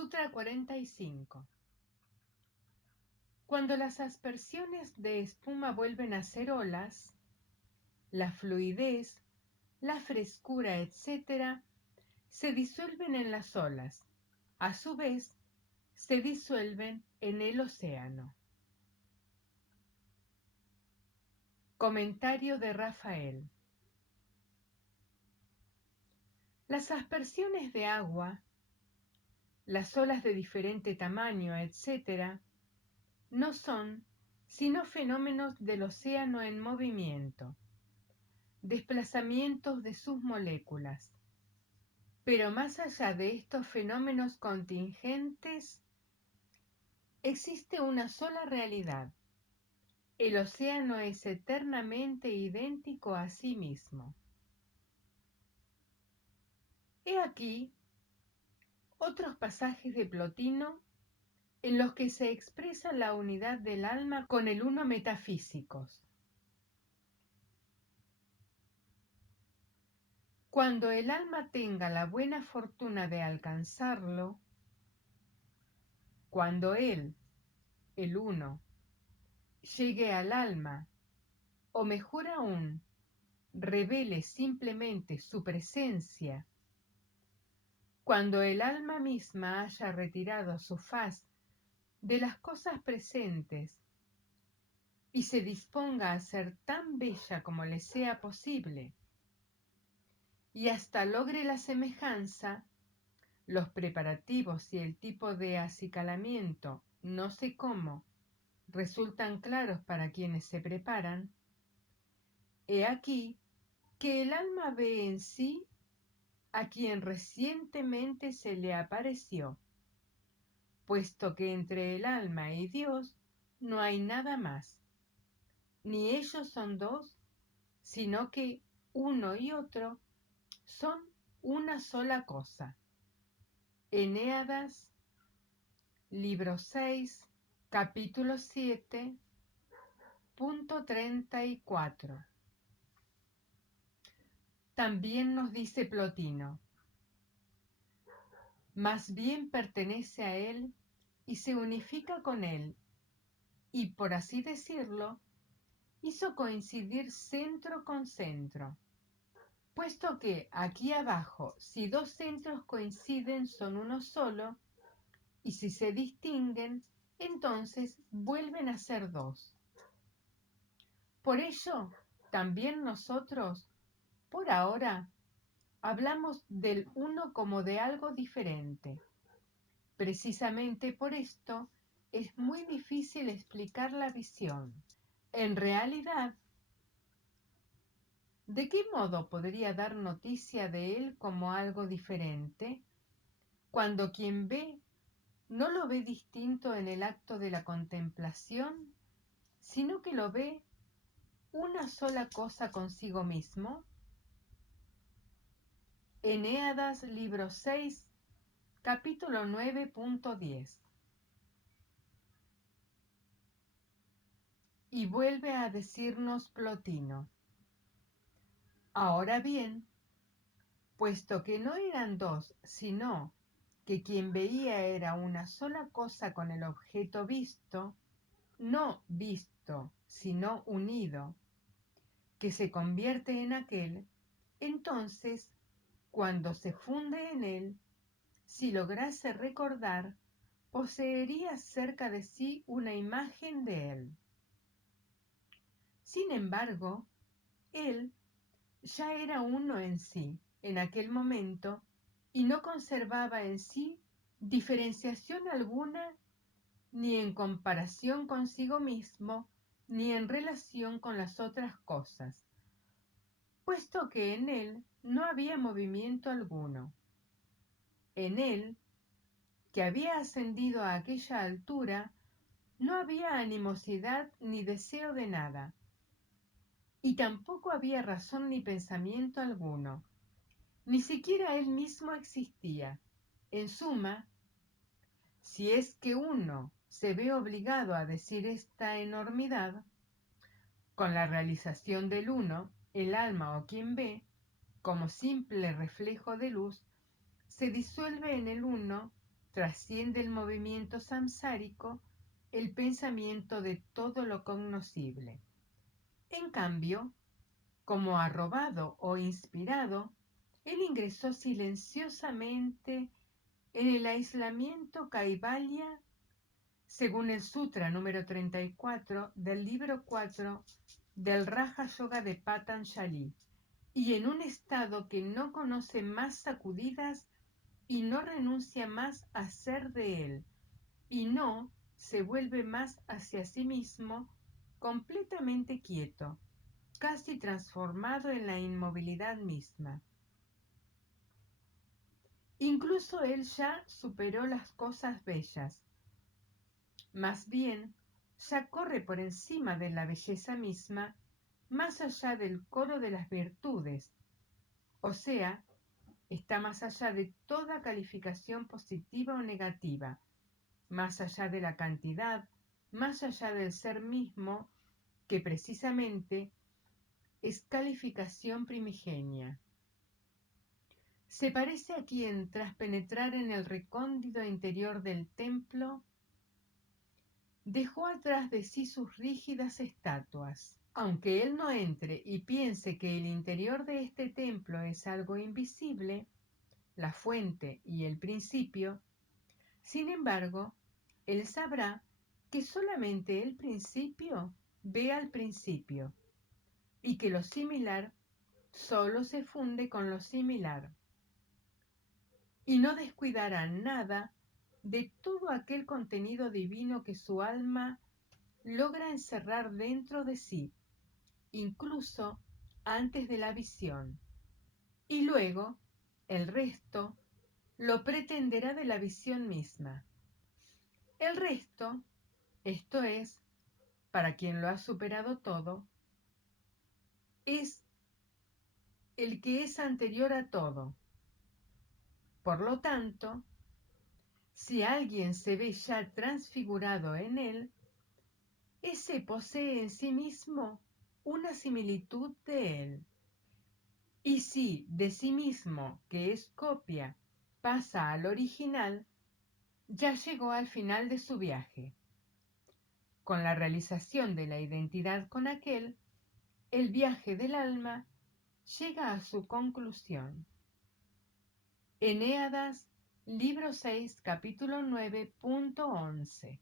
Sutra 45. Cuando las aspersiones de espuma vuelven a ser olas, la fluidez, la frescura, etc., se disuelven en las olas. A su vez, se disuelven en el océano. Comentario de Rafael. Las aspersiones de agua, las olas de diferente tamaño, etc., no son sino fenómenos del océano en movimiento, desplazamientos de sus moléculas. Pero más allá de estos fenómenos contingentes, existe una sola realidad. El océano es eternamente idéntico a sí mismo. He aquí otros pasajes de Plotino en los que se expresa la unidad del alma con el uno metafísicos. Cuando el alma tenga la buena fortuna de alcanzarlo, cuando él, el uno, llegue al alma, o mejor aún, revele simplemente su presencia, cuando el alma misma haya retirado su faz de las cosas presentes y se disponga a ser tan bella como le sea posible, y hasta logre la semejanza, los preparativos y el tipo de acicalamiento, no sé cómo, resultan claros para quienes se preparan. He aquí que el alma ve en sí a quien recientemente se le apareció, puesto que entre el alma y Dios no hay nada más, ni ellos son dos, sino que uno y otro son una sola cosa. Eneadas, libro 6, capítulo 7, punto 34. También nos dice Plotino: más bien pertenece a él y se unifica con él, y por así decirlo, hizo coincidir centro con centro, puesto que aquí abajo, si dos centros coinciden son uno solo, y si se distinguen, entonces vuelven a ser dos. Por ello, también nosotros, por ahora, hablamos del uno como de algo diferente. Precisamente por esto es muy difícil explicar la visión. En realidad, ¿de qué modo podría dar noticia de él como algo diferente, cuando quien ve no lo ve distinto en el acto de la contemplación, sino que lo ve una sola cosa consigo mismo? Eneadas, libro 6, capítulo 9.10. Y vuelve a decirnos Plotino: ahora bien, puesto que no eran dos, sino que quien veía era una sola cosa con el objeto visto, no visto, sino unido, que se convierte en aquel, entonces, cuando se funde en él, si lograse recordar, poseería cerca de sí una imagen de él. Sin embargo, él ya era uno en sí, en aquel momento, y no conservaba en sí diferenciación alguna, ni en comparación consigo mismo, ni en relación con las otras cosas, puesto que en él no había movimiento alguno. En él, que había ascendido a aquella altura, no había animosidad ni deseo de nada, y tampoco había razón ni pensamiento alguno. Ni siquiera él mismo existía. En suma, si es que uno se ve obligado a decir esta enormidad, con la realización del uno, el alma o quien ve, como simple reflejo de luz, se disuelve en el uno, trasciende el movimiento samsárico el pensamiento de todo lo cognoscible. En cambio, como arrobado o inspirado, él ingresó silenciosamente en el aislamiento Kaivalya, según el Sutra número 34 del libro 4 del Raja Yoga de Patanjali, y en un estado que no conoce más sacudidas y no renuncia más a ser de él, y no se vuelve más hacia sí mismo, completamente quieto, casi transformado en la inmovilidad misma. Incluso él ya superó las cosas bellas, más bien ya corre por encima de la belleza misma, más allá del coro de las virtudes, o sea, está más allá de toda calificación positiva o negativa, más allá de la cantidad, más allá del ser mismo, que precisamente es calificación primigenia. Se parece a quien, tras penetrar en el recóndito interior del templo, dejó atrás de sí sus rígidas estatuas. Aunque él no entre y piense que el interior de este templo es algo invisible, la fuente y el principio, sin embargo, él sabrá que solamente el principio ve al principio y que lo similar solo se funde con lo similar, y no descuidará nada de todo aquel contenido divino que su alma logra encerrar dentro de sí, incluso antes de la visión, y luego el resto lo pretenderá de la visión misma. El resto, esto es, para quien lo ha superado todo, es el que es anterior a todo. Por lo tanto, si alguien se ve ya transfigurado en él, ese posee en sí mismo una similitud de él. Y si de sí mismo, que es copia, pasa al original, ya llegó al final de su viaje. Con la realización de la identidad con aquel, el viaje del alma llega a su conclusión. Eneadas, libro 6, capítulo 9.11.